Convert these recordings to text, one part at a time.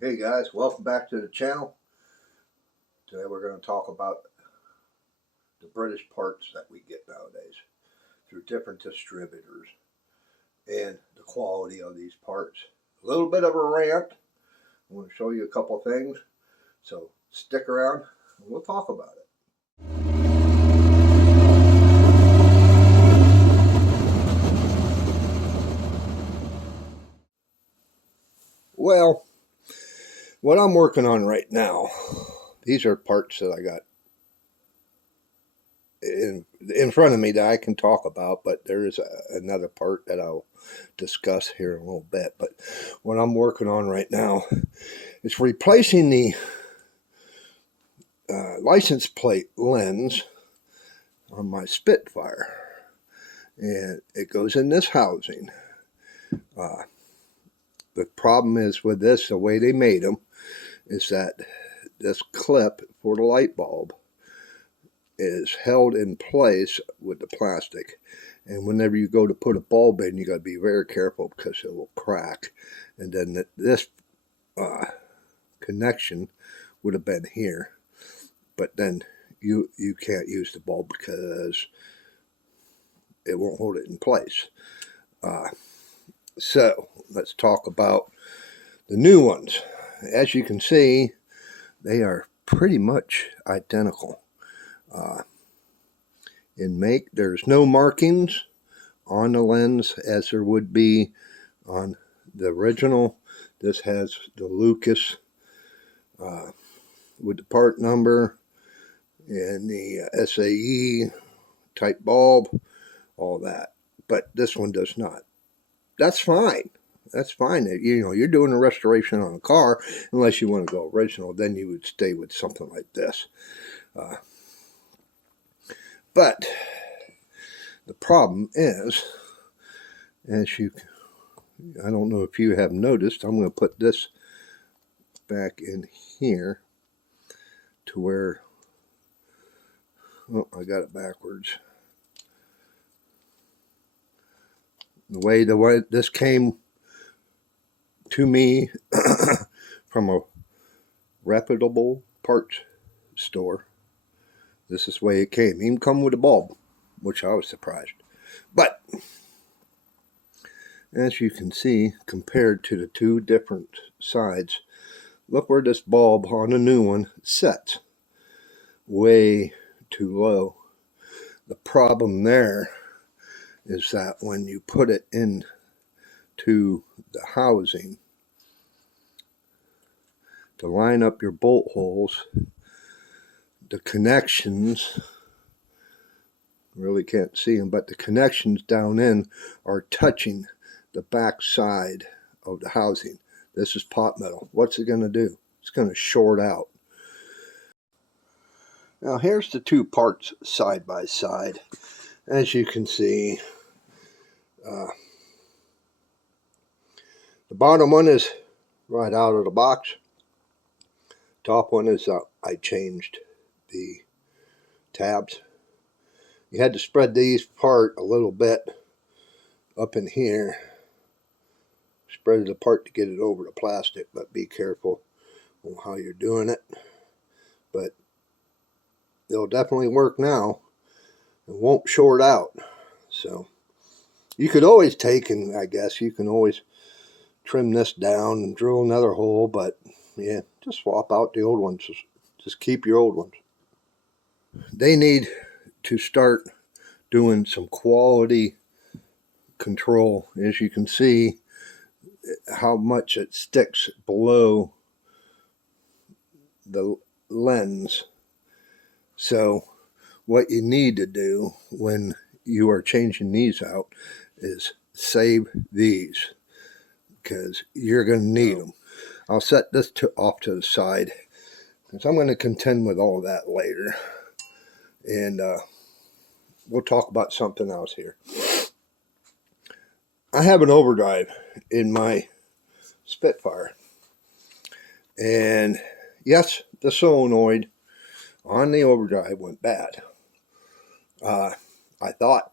Hey guys, welcome back to the channel. Today we're going to talk about the British parts that we get nowadays through different distributors and the quality of these parts. A little bit of a rant. I want to show you a couple things, so stick around and we'll talk about it. Well, what I'm working on right now, these are parts that I got in front of me that I can talk about, but there is another part that I'll discuss here in a little bit. But what I'm working on right now is replacing the license plate lens on my Spitfire, and it goes in this housing. The problem is with this, the way they made them, is that this clip for the light bulb is held in place with the plastic, and whenever you go to put a bulb in, you got to be very careful because it will crack. And then this connection would have been here, but then you can't use the bulb because it won't hold it in place. So let's talk about the new ones. As you can see, they are pretty much identical. In make, there's no markings on the lens as there would be on the original. This has the Lucas with the part number and the SAE type bulb, all that. But this one does not. That's fine. That's fine. You know, you're doing a restoration on a car, unless you want to go original, then you would stay with something like this. But the problem is, I don't know if you have noticed, I'm going to put this back in here to where, oh, I got it backwards. The way this came to me from a reputable parts store. This is the way it came. Even come with a bulb, which I was surprised. But as you can see, compared to the two different sides, look where this bulb on the new one sets. Way too low. The problem there is that when you put it into the housing to line up your bolt holes, the connections, really can't see them, but the connections down in are touching the back side of the housing. This is pot metal. What's it going to do? It's going to short out. Now here's the two parts side by side. As you can see, the bottom one is right out of the box. Top one is I changed the tabs. You had to spread these apart a little bit up in here. Spread it apart to get it over the plastic, but be careful on how you're doing it. But they'll definitely work now. It won't short out. So you could always take, and I guess you can always trim this down and drill another hole, but yeah, just swap out the old ones. Just keep your old ones. They need to start doing some quality control. As you can see, how much it sticks below the lens. So what you need to do when you are changing these out is save these, because you're going to need them. I'll set this off to the side because I'm going to contend with all that later, and we'll talk about something else here. I have an overdrive in my Spitfire, and yes, the solenoid on the overdrive went bad. I thought.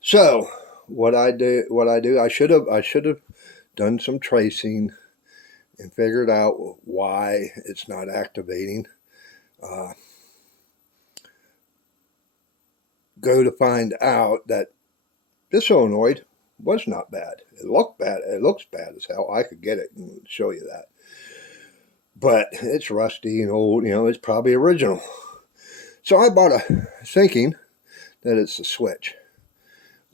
So what I do, I should have done some tracing and figured out why it's not activating. Go to find out that this solenoid was not bad. It looked bad. It looks bad as hell. I could get it and show you that. But it's rusty and old. It's probably original. So I bought thinking that it's the switch,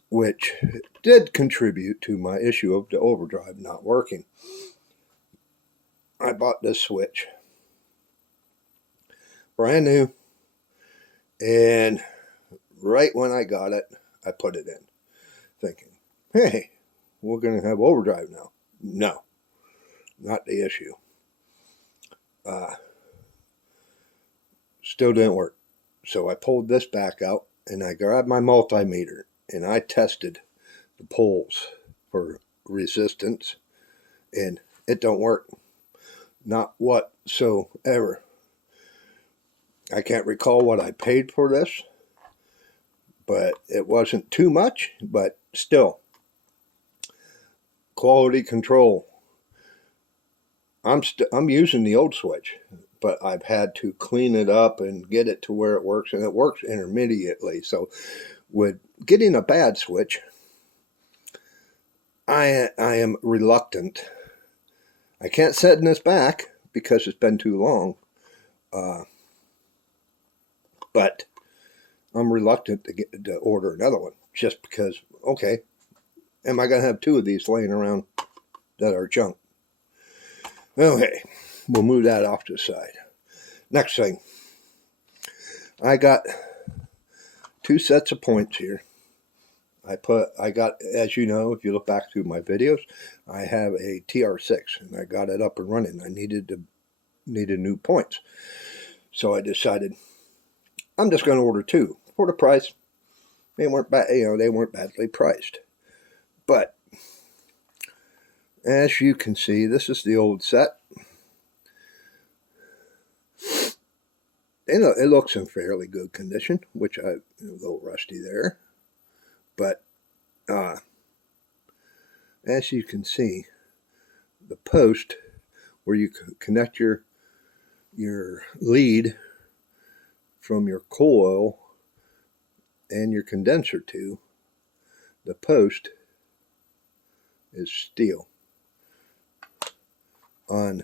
which did contribute to my issue of the overdrive not working. I bought this switch, brand new, and right when I got it, I put it in, thinking, hey, we're going to have overdrive now. No, not the issue. Still didn't work. So I pulled this back out, and I grabbed my multimeter, and I tested the poles for resistance, and it don't work. Not whatsoever. I can't recall what I paid for this, but it wasn't too much, but still. Quality control. I'm using the old switch, but I've had to clean it up and get it to where it works, and it works intermediately. So with getting a bad switch, I am reluctant. I can't send this back because it's been too long. But I'm reluctant to order another one just because, okay, am I going to have two of these laying around that are junk? Okay, we'll move that off to the side. Next thing, I got two sets of points here. I got, as you know, if you look back through my videos, I have a TR6, and I got it up and running. I needed new points. So I decided I'm just going to order two for the price. They weren't they weren't badly priced. But as you can see, this is the old set. It looks in fairly good condition, which a little rusty there. But as you can see, the post where you connect your lead from your coil and your condenser to, the post is steel. On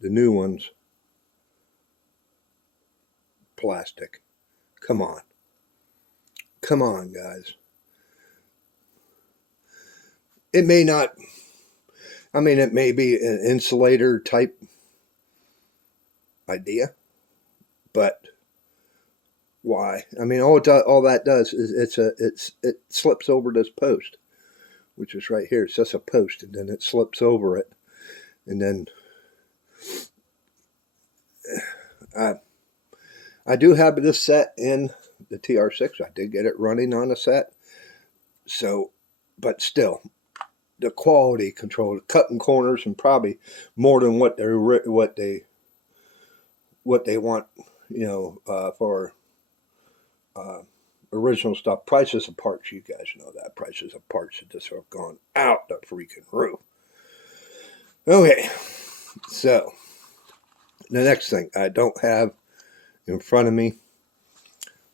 the new ones, plastic. Come on, guys. It may not, it may be an insulator type idea, but why? All that does is it slips over this post, which is right here. It's just a post, and then it slips over it, and then I do have this set in the TR6. I did get it running on a set, so, but still, the quality control, the cutting corners, and probably more than what they want, for original stuff. Prices of parts, you guys know that. Prices of parts have just have gone out the freaking roof. Okay, so the next thing I don't have in front of me,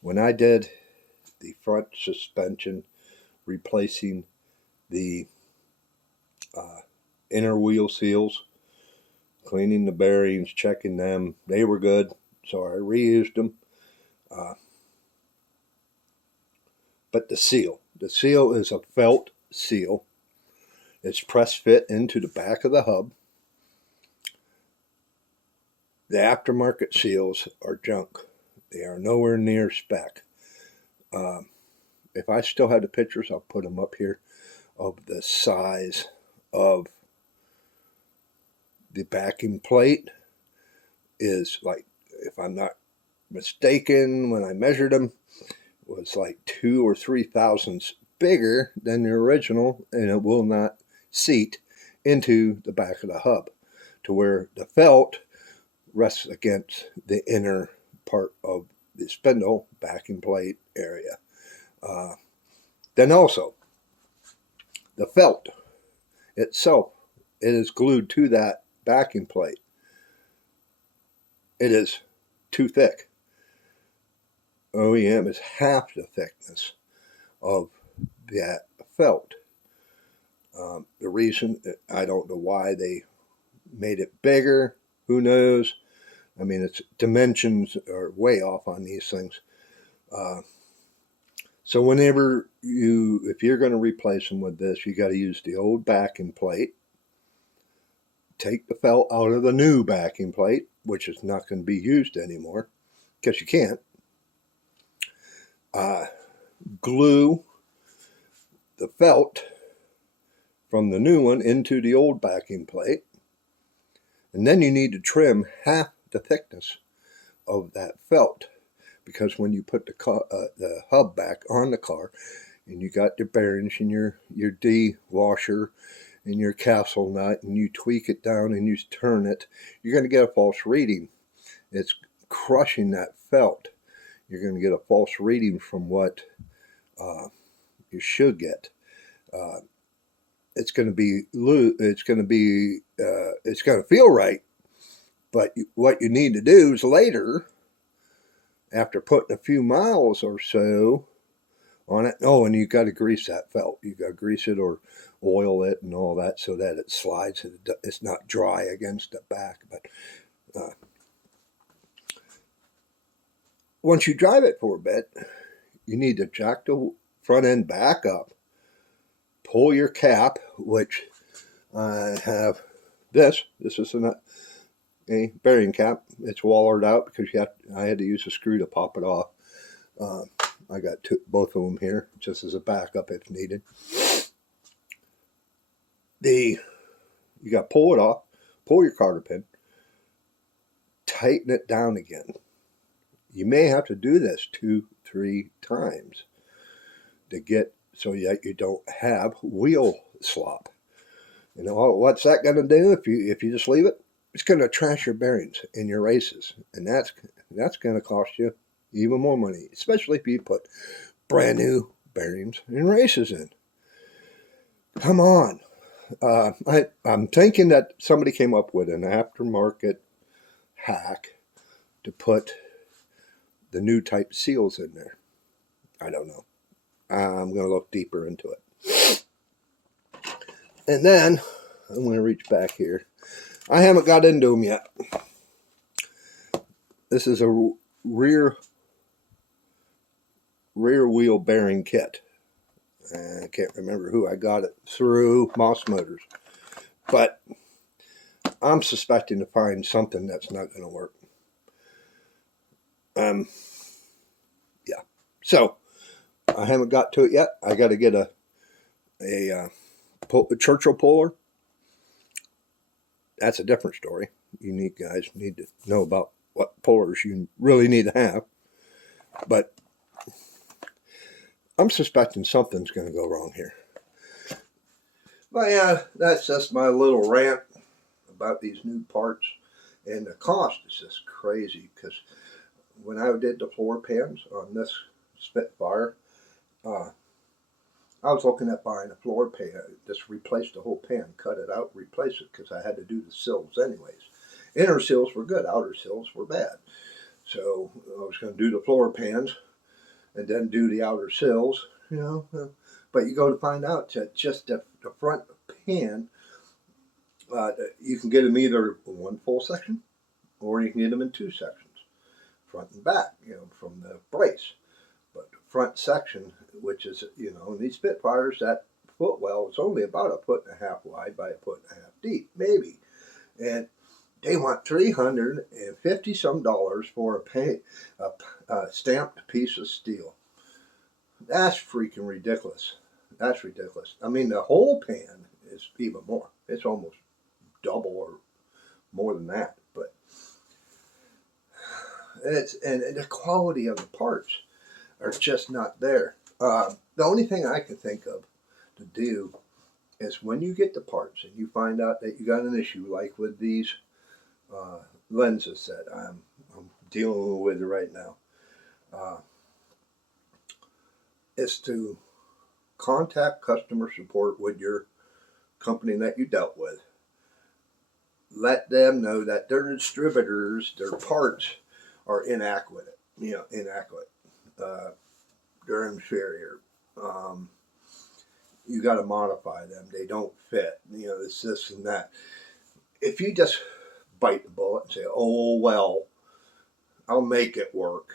when I did the front suspension, replacing the inner wheel seals, cleaning the bearings, checking them, they were good, so I reused them. But the seal is a felt seal. It's press fit into the back of the hub. The aftermarket seals are junk. They are nowhere near spec. If I still have the pictures, I'll put them up here, of the size of the backing plate. Is like, if I'm not mistaken, when I measured them, was like 2,000 or 3 thousandths bigger than the original, and it will not seat into the back of the hub to where the felt rests against the inner part of the spindle backing plate area. Then also, the felt itself, it is glued to that backing plate, it is too thick. OEM is half the thickness of that felt. The reason, I don't know why they made it bigger. Who knows? I mean, its dimensions are way off on these things. So whenever if you're going to replace them with this, you got to use the old backing plate. Take the felt out of the new backing plate, which is not going to be used anymore because you can't. Glue the felt from the new one into the old backing plate. And then you need to trim half the thickness of that felt, because when you put the hub back on the car and you got your bearings and your D washer and your castle nut and you tweak it down and you turn it, you're going to get a false reading. It's crushing that felt. You're going to get a false reading from what you should get. It's going to be it's going to feel right, but what you need to do is later, after putting a few miles or so on it, and you got to grease that felt. You got to grease it or oil it and all that so that it slides. It's not dry against the back. But once you drive it for a bit, you need to jack the front end back up, pull your cap, which I have this. This is a bearing cap. It's wallered out because I had to use a screw to pop it off. I got both of them here just as a backup if needed. You got to pull it off, pull your cotter pin, tighten it down again. You may have to do this 2-3 times to get so that you don't have wheel slop. You know what's that going to do if you just leave it? It's going to trash your bearings in your races, and that's going to cost you even more money, especially if you put brand new bearings and races in. Come on. I'm thinking that somebody came up with an aftermarket hack to put the new type seals in there. I don't know. I'm going to look deeper into it. And then I'm going to reach back here. I haven't got into them yet. This is a rear wheel bearing kit. I can't remember who I got it through, Moss Motors. But I'm suspecting to find something that's not going to work. Yeah. So I haven't got to it yet. I got to get a Churchill puller. That's a different story. You guys need to know about what pullers you really need to have. But I'm suspecting something's going to go wrong here. But yeah, that's just my little rant about these new parts. And the cost is just crazy, because when I did the floor pans on this Spitfire, I was looking at buying a floor pan, just replace the whole pan, cut it out, replace it, because I had to do the sills anyways. Inner sills were good, outer sills were bad. So I was going to do the floor pans and then do the outer sills, But you go to find out that just the front pan, you can get them either in one full section or you can get them in 2 sections, front and back, from the brace. But the front section, which is, in these Spitfires, that footwell is only about 1.5 feet wide by 1.5 feet deep, maybe. And they want $350 some for a stamped piece of steel. That's freaking ridiculous. That's ridiculous. I mean, the whole pan is even more. It's almost double or more than that. But and the quality of the parts are just not there. The only thing I can think of to do is when you get the parts and you find out that you got an issue, like with these lenses that I'm dealing with right now, is to contact customer support with your company that you dealt with. let them know that their distributors, their parts are inadequate. Inadequate. They're inferior. You got to modify them. They don't fit. It's this and that. If you just bite the bullet and say, "Oh well, I'll make it work,"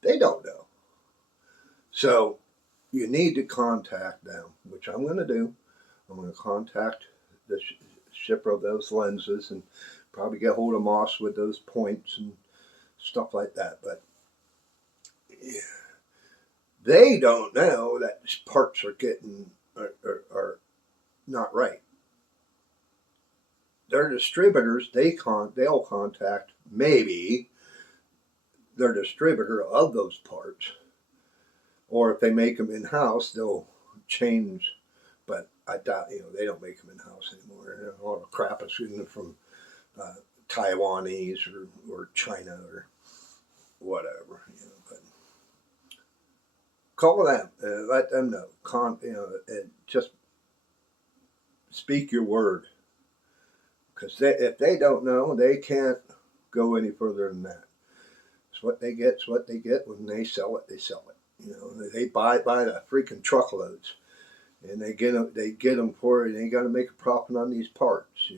they don't know. So you need to contact them, which I'm going to do. I'm going to contact the shipper of those lenses and probably get hold of Moss with those points and stuff like that. But yeah, they don't know that parts are getting are not right. Their distributors, they'll contact maybe their distributor of those parts, or if they make them in house, they'll change. But I doubt they don't make them in house anymore. All the crap is getting from Taiwanese or China or whatever. But call them and let them know. And just speak your word. Because if they don't know, they can't go any further than that. It's what they get. It's what they get. When they sell it, they sell it. They buy the freaking truckloads, and they get them for it. And they got to make a profit on these parts.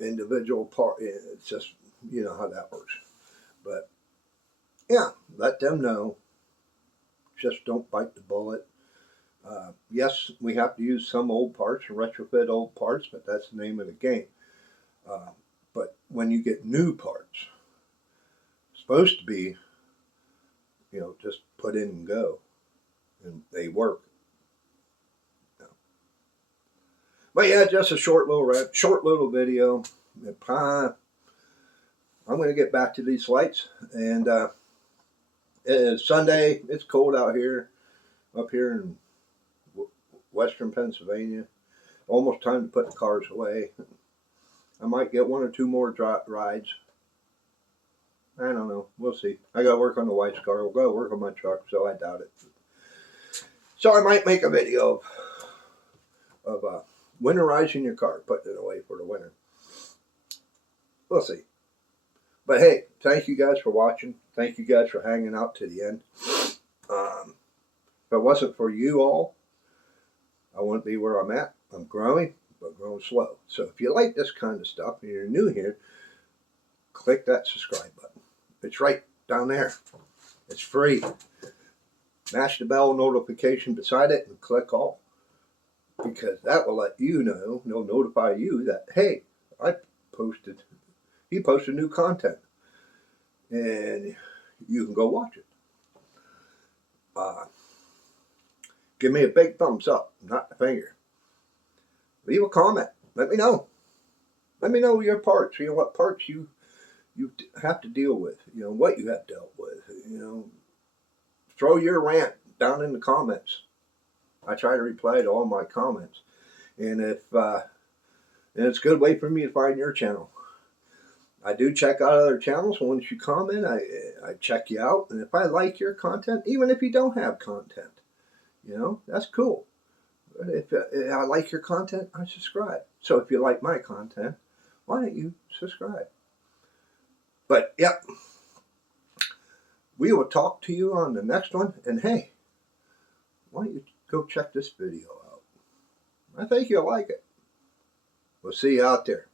Individual part. It's just how that works. But yeah, let them know. Just don't bite the bullet. Yes, we have to use some old parts and retrofit old parts, but that's the name of the game. But when you get new parts, it's supposed to be, just put in and go, and they work. But yeah, just a short little video. I'm going to get back to these lights, and it's Sunday. It's cold out here, up here in western Pennsylvania. Almost time to put the cars away. I might get one or two more rides. I don't know. We'll see. I got to work on the wife's car. We'll go work on my truck, so I doubt it. So I might make a video of winterizing your car, putting it away for the winter. We'll see. But hey, thank you guys for watching. Thank you guys for hanging out to the end. If it wasn't for you all, I wouldn't be where I'm at. I'm growing, but growing slow. So if you like this kind of stuff and you're new here, click that subscribe button. It's right down there. It's free. Mash the bell notification beside it and click all, because that will let you know, notify you that, hey, he posted new content, and you can go watch it. Give me a big thumbs up, not the finger. Leave a comment. Let me know. Let me know your parts. What parts you have to deal with. What you have dealt with. Throw your rant down in the comments. I try to reply to all my comments, and and it's a good way for me to find your channel. I do check out other channels. Once you comment, I check you out, and if I like your content, even if you don't have content, that's cool. But if I like your content, I subscribe. So if you like my content, why don't you subscribe? But yep, we will talk to you on the next one. And hey, why don't you go check this video out? I think you'll like it. We'll see you out there.